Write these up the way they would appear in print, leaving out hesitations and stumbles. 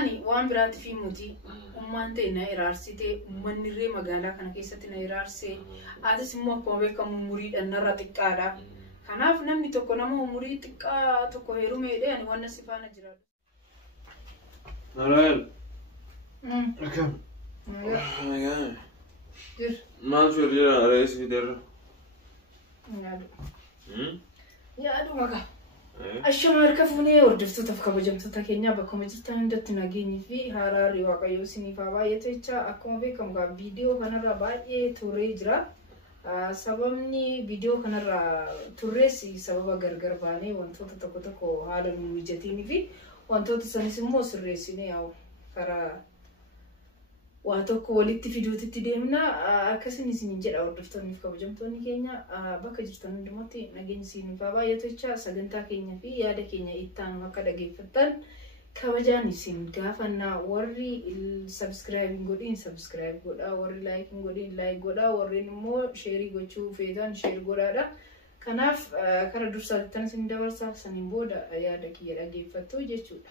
ani waan biraatti fi muti ummaan ta'e na iraarsite ummanni irree magaalaa kana keessatti na iraarsee atis immoo akkuma beekamu umuriidhaan narra xiqqaadha. Kanaaf namni tokko nama umurii xiqqaa tokko heerumeedhe ani waan si faana jira. Noel. Akam. Jir. Maal jira arees fiderra? Yaadu maka. Ashama harka fuunee hordoftootaf kabajamtoota keenyaa bakkuma jirtan hundatti nageenyi fi haraarri waaqayyoo isiniif haa baay'atu jecha akkuma beekamu gaa viidiyoo kanarra baay'ee turee jira. Sababni viidiyoo kanarra turrees sababa gargar baanee wantoota tokko tokko haala nu mijatiin fi wantoota sanis immoo sirreessinee yaa'u karaa waa tokko walitti fiduutitti deemna. Akkasiin isin jedha hordoftoonni kabajamtoonni keenya bakka jirtan hundumatti nageenyi isiniif haa baay'atu jecha sagantaa keenya fi yaada keenya ittaan akka dhageeffattan kabajaan isin gaafannaa. Warri subscribing godhin subscribe godhaa, warri liking godhin like godhaa, warri immoo share gochuu feetan share godhaadha. Kanaaf kara dursaattan isin dabarsaa saniin booda yaada kiyya dhageeffattu jechuudha.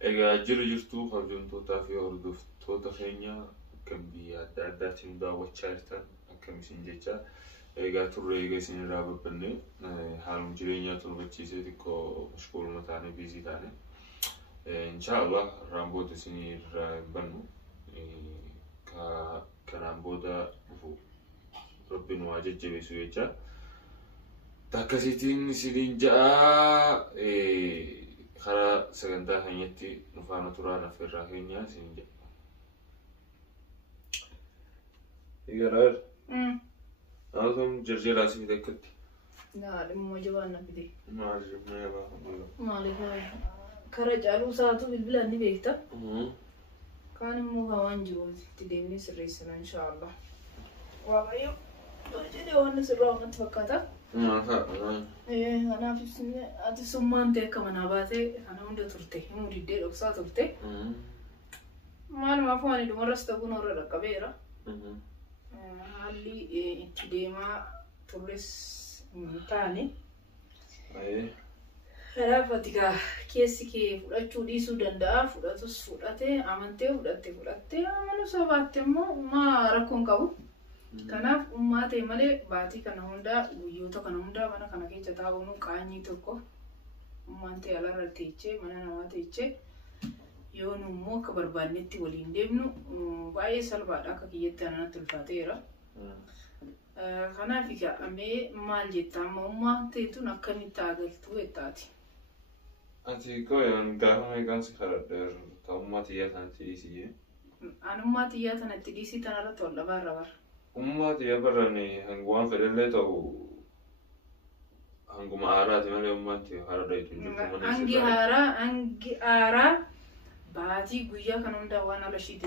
Egaa jirtu kabajamtootaa fi hordoftoota keenya akkam biyya adda addaatiin daawwachaa jirtan akkam isin jecha egaa turre egaa isin irraa babbanne haaluma jireenyaa torbachiisee xiqqoo mashquuluma taane biizii taane inshallah raamboota isin irraa bannu kanaan booda dhufu rabbiin waa jajjabeessu jecha takkasiitiin isiniin ja'a karaa sagantaa keenyatti nufaana turaan affeerraa keenyaa isin jedha. Igarar. Alkum jarjera si fide akkatti. Dhimma jabaan na fide. Maali kara caaluu saatu bilbilaan ni beekta. Kaan immoo hawaan jiru itti deemnee sirreessina inshaallah. Waaqayyo jedhee waan sirraa wanti fakkaata. Anaaf ati summaan ta'e akka manaa baatee kana hunda turte himuu diddee dhoksaa turte. Maalumaaf waan dhumarras ta'uu norra dhaqqabeera. Haalli itti deemaa turres taane. Kanaaf ati gaa keessi kee fudhachuu dhiisuu danda'a. Fudhatus fudhatee amantee fudhattee amanuu sabaatte immoo maa rakkoon qabu. Kanaaf ummaate malee baatii kana hundaa guyyoota kana hundaa mana kana keessa taa'uun qaanyii tokko ummaante alarra teechee mana namaa teechee yoo nu immoo akka barbaannetti waliin deemnu baay'ee salphaadha akka kiyyatti anatti ulfaateera. Kanaaf egaa amee maal jettaa amma ummaanteetun akkamitti agaltuu jettaati. Ati koyaan gaafa meeqaan si kadhadheera ta'ummaa xiyyaa kanatti dhiisiyee? Anummaa xiyyaa kanatti dhiisii tanarratti ol dhabaarra bara. Ummati ya barani hanguan fedele to hanguma aaraati malee ummati hara daytu jirtu mana angi aara baati guyyaa kan hunda waan ala shi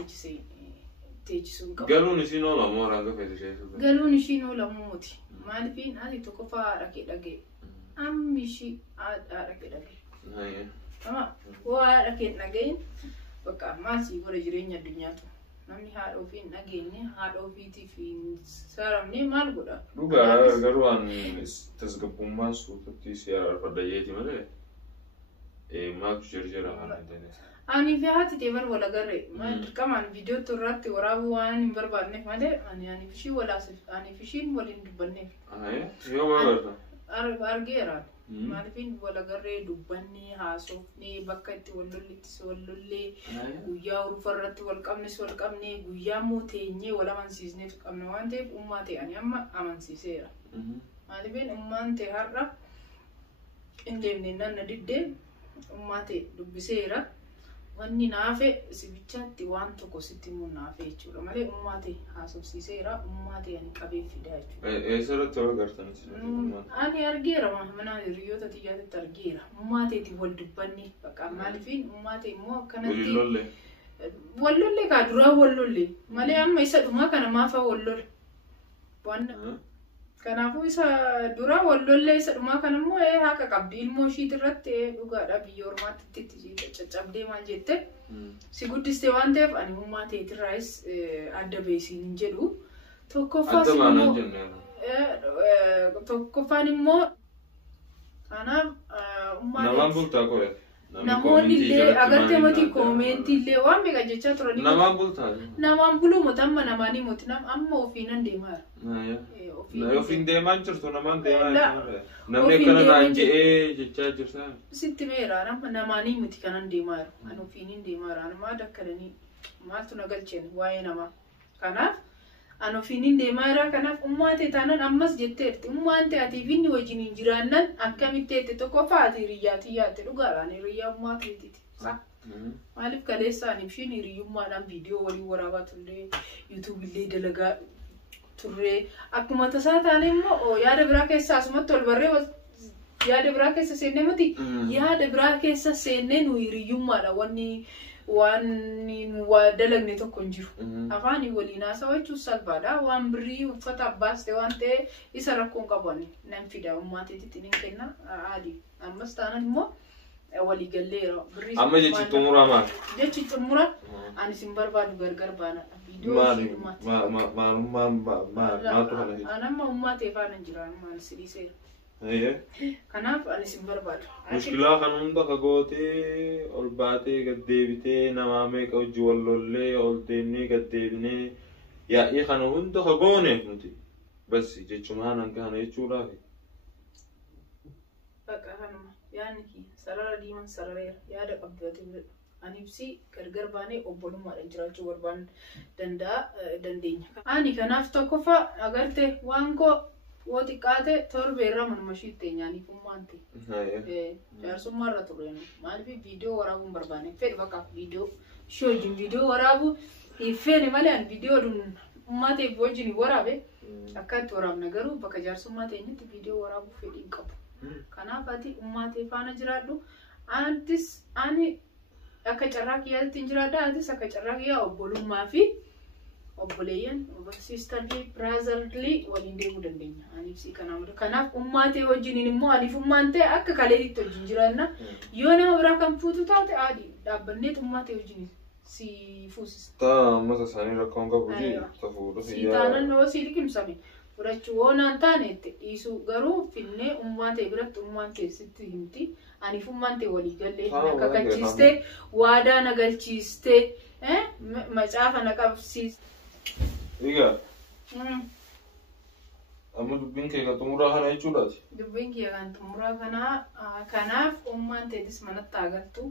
teechisuun qabu. Galuun isin oola moo ranga fedele? Galuun isin oola muti. Maaliifin ati tokko faa dhaqee ammi shi dhaqee dhaqee. Waa dhaqee dhaqeen bakka maasii godha jireenya addunyaatu. Namni haadha ofiin dhageenye haadha ofiitiif saramne maal godha? Dhugaa garuu an tasgabbummaan suututti si arfadayyeeti malee maaltu jarjara waan dandeenya. Ani fi haati deeman wal agarre dirqamaan viidiyoo turratti waraabuu waan hin barbaadneef malee ani fi ishiin waliin dubbanneef. Yoo barbaadda? Argeera. Maaliifin wal agarree dubbannee haasofnee bakka itti wallollee guyyaa urufarratti wal qabnee guyyaa immoo teenyee wal amansiisneef qabna waan ta'eef ummaa ta'e ani amma amansiiseera. Maaliifin ummaan ta'e har'a hin deemne nan na diddee ummaa ta'e dubbiseera. Wanni naafe sibichaatti waan tokko sitti immoo naafe jechuudha malee ummaa ta'e haasofsiiseera ummaa ta'e ani qabee fidaa jechuudha. Eessarratti wal gartanii? Ani argeera mana hiriyoota xiyyaatitti argeera. Ummaa ta'eeti wal dubbanne bakka maaliifin ummaa ta'e immoo akkanatti wallollee kaa duraa wallollee malee amma isa dhumaa kana maafa wallolle. Kanaafuu isa dura wallollee isa dhumaa kana immoo haqa qabdi ilmoo ishiitirratti dhugaadha biyya ormaatti itti caccabdee maal jette si guddiste waan ta'eef ani ummaa ta'eetirraayis adda beesiin jedhu tokkoffaan immoo kanaaf namaan bultaa qoreef namoonni illee agartee mati koomentii illee waan beeka jecha turani namaan bultaa namaan bulu motamma namaanii moti amma ofiinan deemaa ofiin deemaa jirtu namaan deemaa namni kana naan je'ee jechaa jirta sitti meera namaanii miti kanan deemaa an ofiinin deemaa namaa dakkalanii maaltu nagalcheen waa'ee namaa kanaaf an ofiinin deemaa kanaaf ummaatee taanan ammas jetteerti ummaante atiif inni wajjiniin jiraannan akkamitteetti tokko faati hiriyyaati yaatte dhugaadhaan hiriyyaa ummaateetiti maaliif kaleessaaniif shiin hiriyyummaadhaan viidiyoo waliin waraabaa turre yuutuub illee dalagaa turre akkuma tasaa taane immoo yaada biraa keessa asumatti ol barree yaada biraa keessa seennee miti yaada biraa keessa seennee nu hiriyyummaadha waan dalagne tokko hin jiru afaanii waliin haasawachuu salphaadha waan birrii uffata abbaaste waan ta'e isa rakkoon qabanne nan fida ummaateetitti nin kenna aadii ammas taanan immoo walii galleera birrii amma jechi xumuraa maal jechi xumura ani sin barbaadu gargar baanadha viidiyoo maaltu kana anamma ummaatee faana jiraan maal siriiseera kanaaf ani sin barbaadu mushkilaa kan hunda kagootee ol baatee gaddeebitee namaa meeqa hojii wallollee ol deemnee gaddeebinee yaa'ii kana hunda kagooneef nuti bas jechumaan hanga kana jechuudhaaf baqa kanuma yaanni sarara diiman sarareera yaada qabdootii ani ibsi gargar baanee obbolummaadhaan jiraachuu barbaan dandeenya ani kanaaf tokkoffaa agarte waan koo xiqqaate torbeerra manuma shiittee nyaaniif ummaante jaarsummaarra tureen maaliif viidiyoo waraabuun barbaanne fedhi bakka viidiyoo shoojin viidiyoo waraabu ifeene malee an viidiyoo dun ummaateef wajjin waraabe akka itti waraabna garuu bakka jaarsummaa teenyatti viidiyoo waraabuu fedhiin qabu kanaaf ati ummaatee faana jiraadhu ani akka carraa kiyyaatti hin jiraadha atis akka carraa kiyyaa obbolummaa fi obboleeyyan sisterly brotherly waliin deemuu dandeenya aniif si kanaaf ummaatee wajjiniin immoo aniif ummaantee akka kaleetitti wajjin jiraanna yoo nama biraa kan fuutu taate aadii dhaabbanneet ummaatee wajjiniin si fuusisa ammasa isaanii rakkoon qabu tafuudha si taanan noo si liqimsame fudhachuu woonaan taaneetti dhiisuu garuu finnee ummaatee biratti ummaantee sitti himti aniif ummaantee walii gallee akka kachiistee waadaa nagalchiistee macaafa na qabsiis Iga. Amma dubbiin kee kan xumuraa kana jechuudhaati. Dubbiin kee kan xumuraa kanaaf ummaan teetis manatti agartu.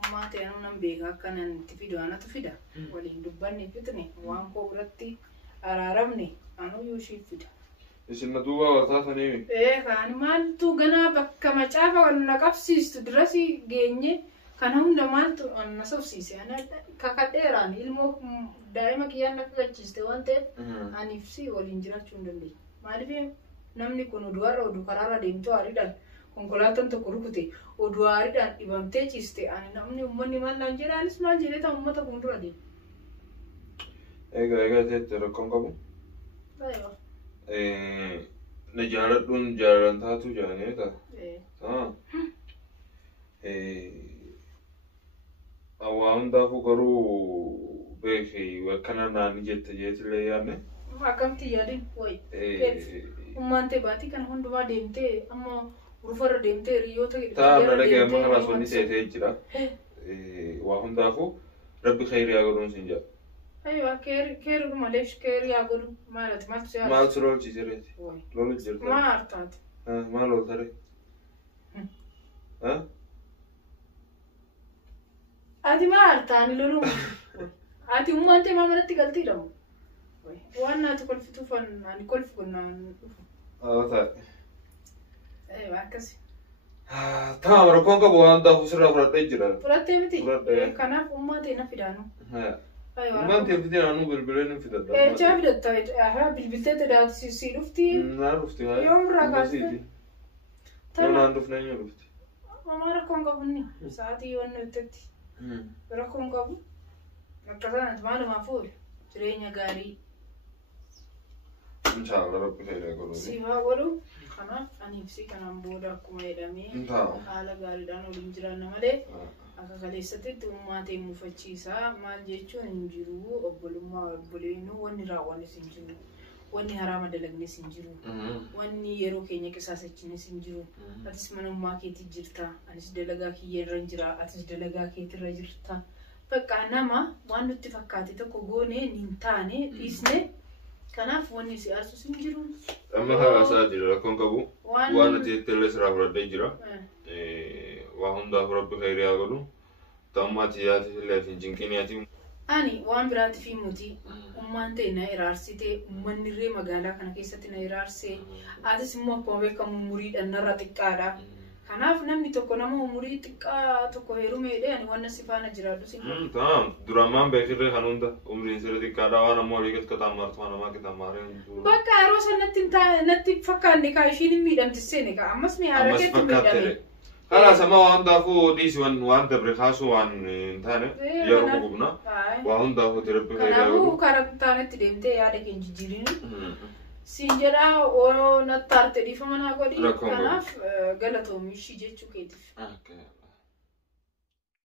Ummaa ta'e nan beeka akka nan itti fidu anatu fida. Waliin dubbanne fitne waan koo biratti araaramne anu yuushii fida. Isin na duuba waltaatanii. Kan maaltu ganaa bakka macaafa wal na qabsiistu dirasi geenye kana hunda maaltu na sobsiise kakadheeraan ilmoo daa'ima kiyyaan akka gachiste waan ta'eef aniif si waliin jiraachuu hin dandeenye. Maaliif namni kun oduarra oduu karaarra deemtuu aariidhaan konkolaataan tokko rukute oduu aariidhaan dhibamtee ciiste ani namni uummanni maal naan jedhaanis maal jedhee ta'u uummata kun dura deema. Egaa ta'etti rakkoon qabu. Na jaaladhuun jaalantaatu jaanee ta'a. Awwaa hundaafuu garuu beekii akkana naani jette jeetillee yaadne. Akkamti yaadin wayi. Ummaan ta'e baatii kana hundumaa deemtee amma urufarra deemtee hiriyoota taa'amna dhagee amma kanaas wanni seetee jira. Waa hundaafuu rabbi khayriyaa godhuun sin jedha. Aywa keeru malee keeru yaa godhu maalati maaltu siyaasa. Maaltu lolchi jireeti. Lolu jirta. Maal artaati. Maal loltare. Ati maal artaani lolu. Ati ummaan ta'e maamalatti galtii dhabu. Waan naati kolfituuf ani kolfu kunnaan dhufu. Ta'e. Akkasi. Taa'ama rakkoon qabu waan hundaafuu sirraa fudhadhee jira. Fudhattee miti. Kanaaf ummaa ta'e na fidaanu. Ummaan ta'e fidee naannoo bilbilee ni fidadha. Chaa fidatta bilbiltee tadaati si dhufti. Naan dhufti. Yoo irraa kaastee. Yoo naan dhufne eenyu dhufti. Mama rakkoon qabu inni sa'aatii waan nuti rakkoon qabu. Akkasaan maalumaaf oolu jireenya gaarii. Inshallah rabbi khayriyaa godhu. Siifaa godhu kanaaf aniif si kanaan booda akkuma jedhamee haala gaariidhaan waliin jiraanna malee akka kaleessatti ummaa ta'e muufachiisaa maal jechuun hin jiru obbolummaa obboleenuu wanni raawwannis hin jiru. wanni haraama dalagnes hin jiru. Wanni yeroo keenya qisaasachines hin jiru. Atis manummaa keetii jirta. Anis dalagaa kiyyeerra jira. Atis dalagaa keetirra jirta. Bakka nama waan nutti fakkaate tokko goonee hin taane dhiisne kanaaf wanni si aarsus hin jiru. Amma haasaa jira rakkoon qabu. Waan nuti ittillee siraa fudhadhee jira. Waa hundaaf rabbi khayriyaa godhu. Ta'ummaati yaati illee fi jinqiniyaati. Ani waan biraatti fi muti ummaan ta'e na iraarsite ummanni irree magaalaa kana keessatti na iraarsee atis immoo akkuma beekamu umuriidhaan narra xiqqaadha. Kanaaf namni tokko nama umurii xiqqaa tokko heerumedhe ani waan si faana jiraadhu si. Tamam duraamaan beekirree kan hunda umriin sirrii xiqqaadha waan ammoo waliigat katammaartu waan namaa kitaammaareen. Bakka yeroo sanatti natti fakkaanne kaa ishiin hin miidhamtissee kaa ammas mi haala keetti miidhame. Hala sama waan daafu dhiisi waan dabre kaasu waan hin taane yeroo gugubna waan daafu tirabbi fayyadamu. Kanaafuu karaa taanetti deemtee yaada keenya jijjiirini. Siin jedhaa oo nattaarte dhiifama naa godhi. Kanaaf galatoomi ishii jechuu keetiif.